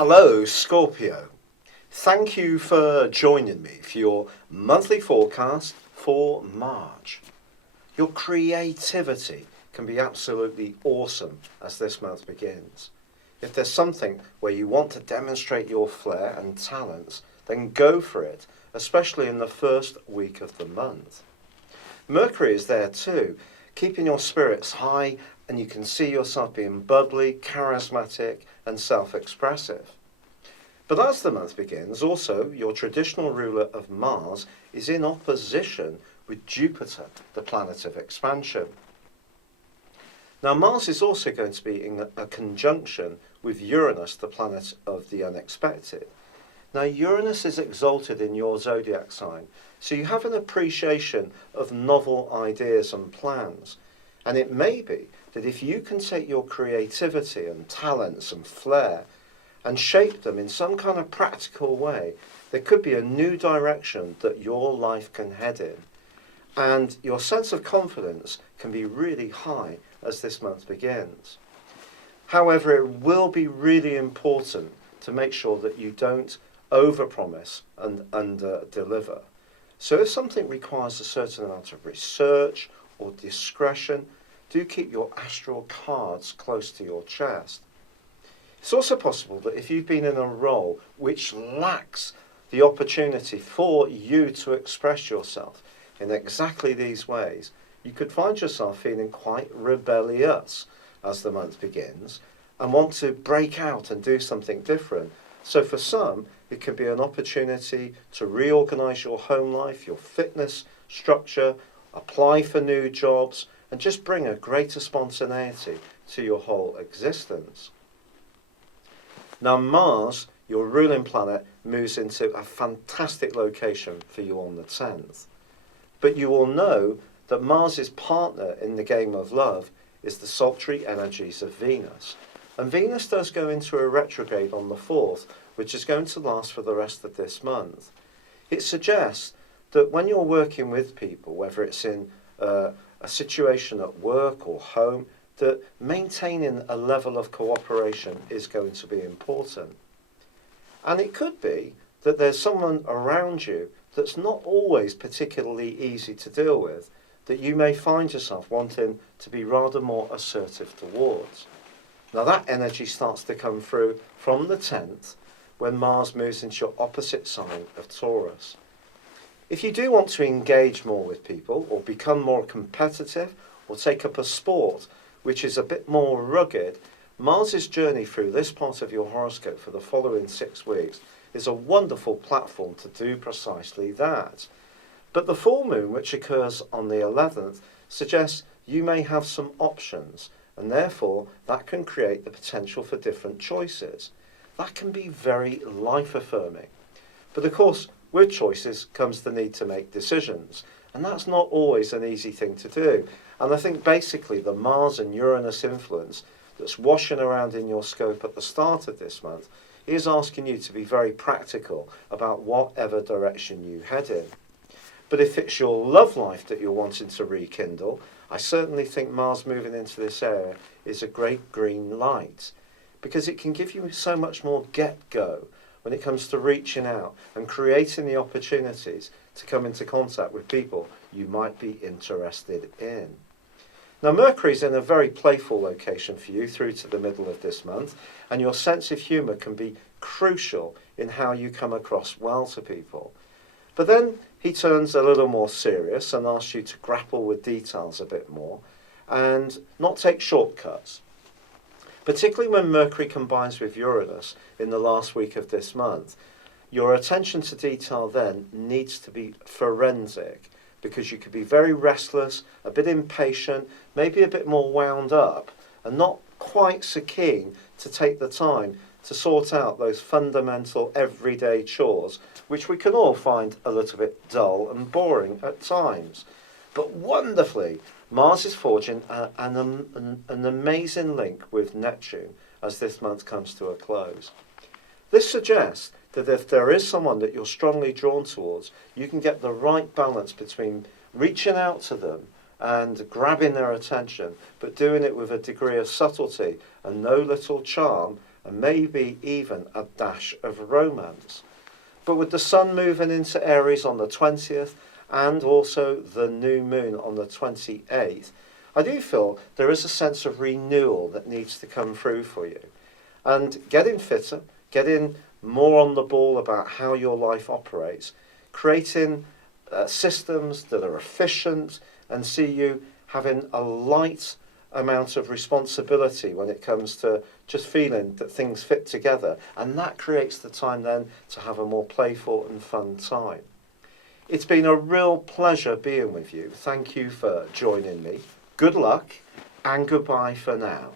Hello, Scorpio. Thank you for joining me for your monthly forecast for March. Your creativity can be absolutely awesome as this month begins. If there's something where you want to demonstrate your flair and talents, then go for it, especially in the first week of the month. Mercury is there too, keeping your spirits high, and you can see yourself being bubbly, charismatic, and self-expressive. But as the month begins, also your traditional ruler of Mars is in opposition with Jupiter, the planet of expansion. Now Mars is also going to be in a conjunction with Uranus, the planet of the unexpected. Now Uranus is exalted in your zodiac sign, so you have an appreciation of novel ideas and plans. And it may be that if you can take your creativity and talents and flair and shape them in some kind of practical way, there could be a new direction that your life can head in. And your sense of confidence can be really high as this month begins. However, it will be really important to make sure that you don't overpromise and under-deliver. So if something requires a certain amount of research or discretion, do keep your astral cards close to your chest. It's also possible that if you've been in a role which lacks the opportunity for you to express yourself in exactly these ways, you could find yourself feeling quite rebellious as the month begins and want to break out and do something different. So for some, it can be an opportunity to reorganize your home life, your fitness structure, apply for new jobs, and just bring a greater spontaneity to your whole existence. Now Mars, your ruling planet, moves into a fantastic location for you on the 10th. But you will know that Mars's partner in the game of love is the sultry energies of Venus. And Venus does go into a retrograde on the 4th, which is going to last for the rest of this month. It suggests that when you're working with people, whether it's in a situation at work or home, that maintaining a level of cooperation is going to be important. And it could be that there's someone around you that's not always particularly easy to deal with, that you may find yourself wanting to be rather more assertive towards. Now that energy starts to come through from the 10th when Mars moves into your opposite sign of Taurus. If you do want to engage more with people or become more competitive or take up a sport which is a bit more rugged, Mars's journey through this part of your horoscope for the following 6 weeks is a wonderful platform to do precisely that. But the full moon, which occurs on the 11th, suggests you may have some options, and therefore that can create the potential for different choices. That can be very life-affirming. But of course, with choices comes the need to make decisions, and that's not always an easy thing to do. And I think basically the Mars and Uranus influence that's washing around in your scope at the start of this month is asking you to be very practical about whatever direction you head in. But if it's your love life that you're wanting to rekindle, I certainly think Mars moving into this area is a great green light, because it can give you so much more get-go when it comes to reaching out and creating the opportunities to come into contact with people you might be interested in. Now Mercury's in a very playful location for you through to the middle of this month, and your sense of humour can be crucial in how you come across well to people. But then he turns a little more serious and asks you to grapple with details a bit more and not take shortcuts. Particularly when Mercury combines with Uranus in the last week of this month, your attention to detail then needs to be forensic, because you could be very restless, a bit impatient, maybe a bit more wound up, and not quite so keen to take the time to sort out those fundamental everyday chores, which we can all find a little bit dull and boring at times. But wonderfully, Mars is forging an amazing link with Neptune as this month comes to a close. This suggests that if there is someone that you're strongly drawn towards, you can get the right balance between reaching out to them and grabbing their attention, but doing it with a degree of subtlety and no little charm and maybe even a dash of romance. But with the sun moving into Aries on the 20th and also the new moon on the 28th, I do feel there is a sense of renewal that needs to come through for you. And getting fitter, getting more on the ball about how your life operates, creating systems that are efficient and see you having a light amount of responsibility when it comes to just feeling that things fit together, and that creates the time then to have a more playful and fun time. It's been a real pleasure being with you. Thank you for joining me. Good luck and goodbye for now.